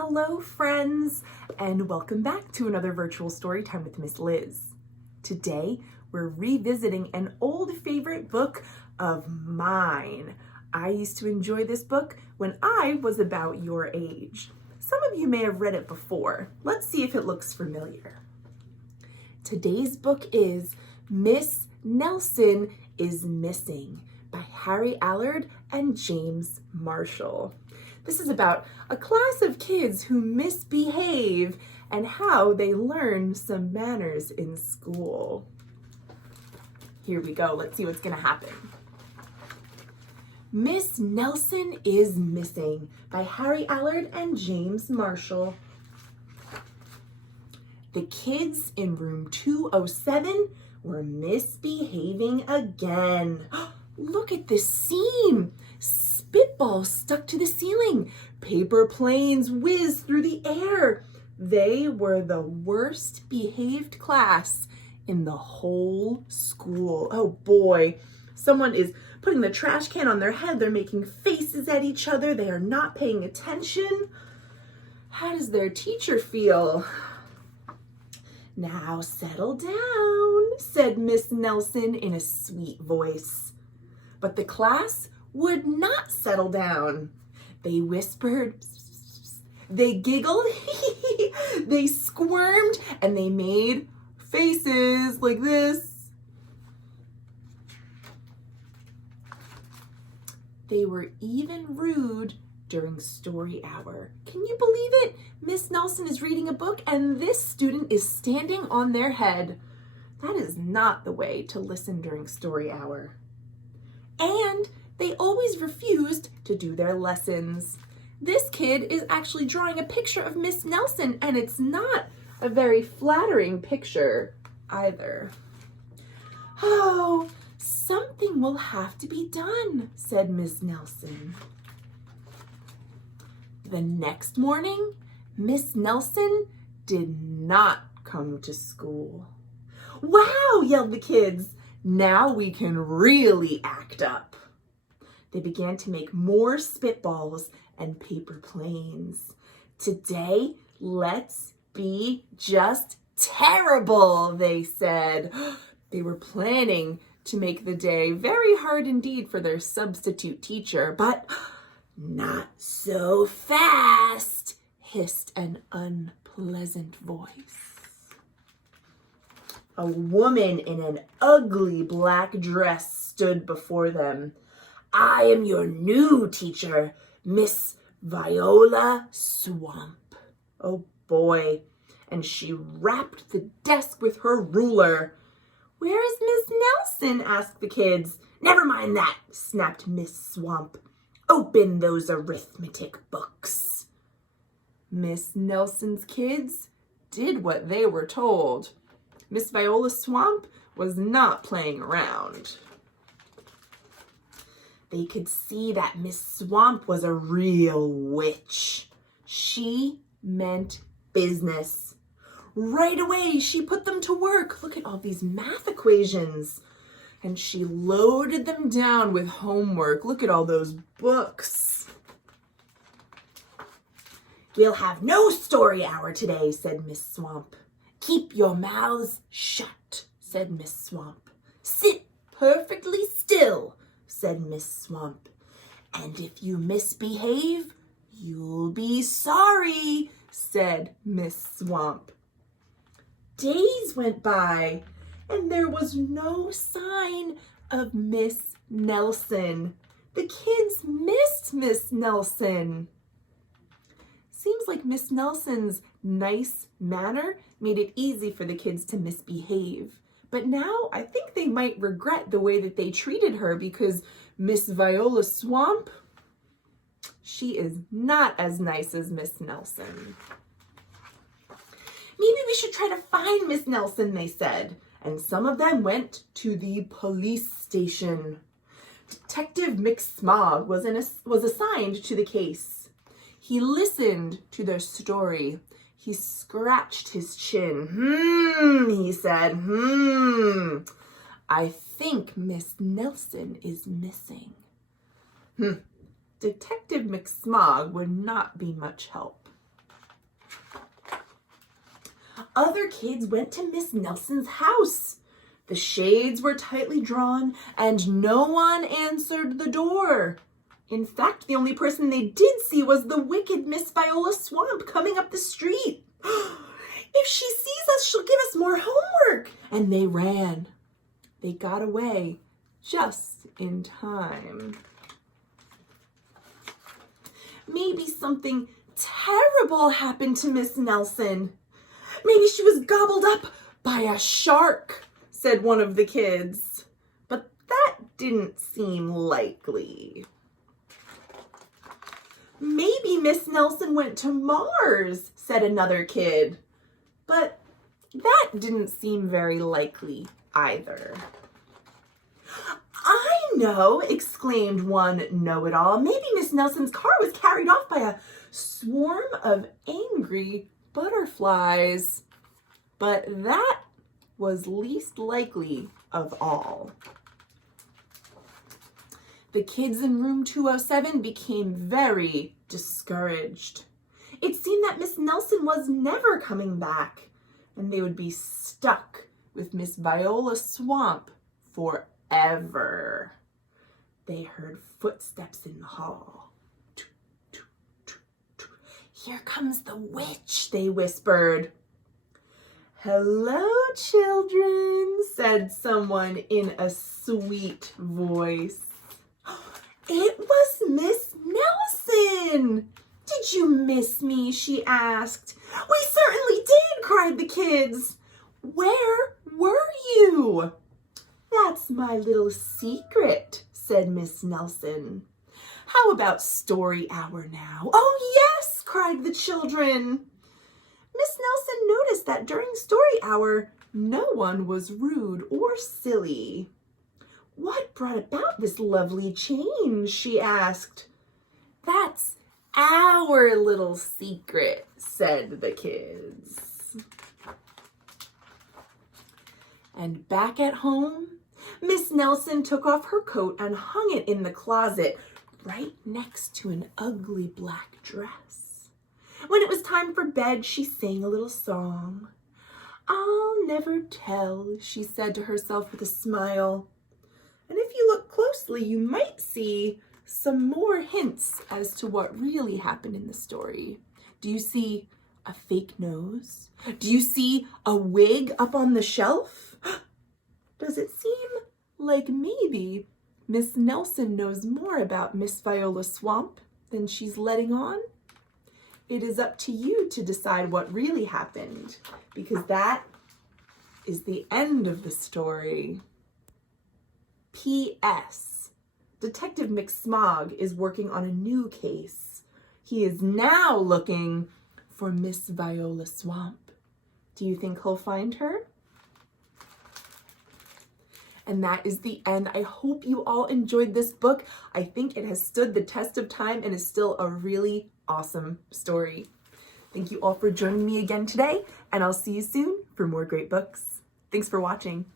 Hello friends, and welcome back to another virtual story time with Miss Liz. Today, we're revisiting an old favorite book of mine. I used to enjoy this book when I was about your age. Some of you may have read it before. Let's see if it looks familiar. Today's book is Miss Nelson is Missing by Harry Allard and James Marshall. This is about a class of kids who misbehave and how they learn some manners in school. Here we go. Let's see what's going to happen. Miss Nelson is Missing by Harry Allard and James Marshall. The kids in room 207 were misbehaving again. Look at this scene. Spitballs stuck to the ceiling. Paper planes whizzed through the air. They were the worst behaved class in the whole school. Oh boy, someone is putting the trash can on their head. They're making faces at each other. They are not paying attention. How does their teacher feel? "Now settle down," said Miss Nelson in a sweet voice. But the class would not settle down. They whispered, they giggled, they squirmed, and they made faces like this. They were even rude during story hour. Can you believe it? Miss Nelson is reading a book and this student is standing on their head. That is not the way to listen during story hour. And they always refused to do their lessons. This kid is actually drawing a picture of Miss Nelson, and it's not a very flattering picture either. "Oh, something will have to be done," said Miss Nelson. The next morning, Miss Nelson did not come to school. "Wow," yelled the kids. "Now we can really act up." They began to make more spitballs and paper planes. "Today, let's be just terrible," they said. They were planning to make the day very hard indeed for their substitute teacher, but "not so fast," hissed an unpleasant voice. A woman in an ugly black dress stood before them. "I am your new teacher, Miss Viola Swamp." Oh boy. And she rapped the desk with her ruler. "Where is Miss Nelson?" asked the kids. "Never mind that," snapped Miss Swamp. "Open those arithmetic books." Miss Nelson's kids did what they were told. Miss Viola Swamp was not playing around. They could see that Miss Swamp was a real witch. She meant business. Right away, she put them to work. Look at all these math equations. And she loaded them down with homework. Look at all those books. "We'll have no story hour today," said Miss Swamp. "Keep your mouths shut," said Miss Swamp. "Sit perfectly still," said Miss Swamp. "And if you misbehave, you'll be sorry," said Miss Swamp. Days went by, and there was no sign of Miss Nelson. The kids missed Miss Nelson. Seems like Miss Nelson's nice manner made it easy for the kids to misbehave. But now I think they might regret the way that they treated her, because Miss Viola Swamp, she is not as nice as Miss Nelson. "Maybe we should try to find Miss Nelson," they said. And some of them went to the police station. Detective McSmog was assigned to the case. He listened to their story. He scratched his chin. He said, "I think Miss Nelson is missing." Detective McSmog would not be much help. other kids went to Miss Nelson's house. The shades were tightly drawn and no one answered the door. In fact, the only person they did see was the wicked Miss Viola Swamp coming up the street. If she sees us, she'll give us more homework. And they ran. They got away just in time. Maybe something terrible happened to Miss Nelson. Maybe she was gobbled up by a shark, said one of the kids. But that didn't seem likely. Maybe Miss Nelson went to Mars, said another kid. But that didn't seem very likely either. I know, exclaimed one know-it-all. Maybe Miss Nelson's car was carried off by a swarm of angry butterflies. But that was least likely of all. The kids in room 207 became very discouraged. It seemed that Miss Nelson was never coming back, and they would be stuck with Miss Viola Swamp forever. They heard footsteps in the hall. Here comes the witch, they whispered. Hello, children, said someone in a sweet voice. It was Miss Nelson. Did you miss me? She asked. We certainly did, cried the kids. Where were you? That's my little secret, said Miss Nelson. How about story hour now? Oh, yes, cried the children. Miss Nelson noticed that during story hour, no one was rude or silly. What brought about this lovely change? She asked. That's our little secret, said the kids. And back at home, Miss Nelson took off her coat and hung it in the closet right next to an ugly black dress. When it was time for bed, she sang a little song. I'll never tell, she said to herself with a smile. And if you look closely, you might see some more hints as to what really happened in the story. Do you see a fake nose? Do you see a wig up on the shelf? Does it seem like maybe Miss Nelson knows more about Miss Viola Swamp than she's letting on? It is up to you to decide what really happened, because that is the end of the story. P.S. Detective McSmog is working on a new case. He is now looking for Miss Viola Swamp. Do you think he'll find her? And that is the end. I hope you all enjoyed this book. I think it has stood the test of time and is still a really awesome story. Thank you all for joining me again today, and I'll see you soon for more great books. Thanks for watching.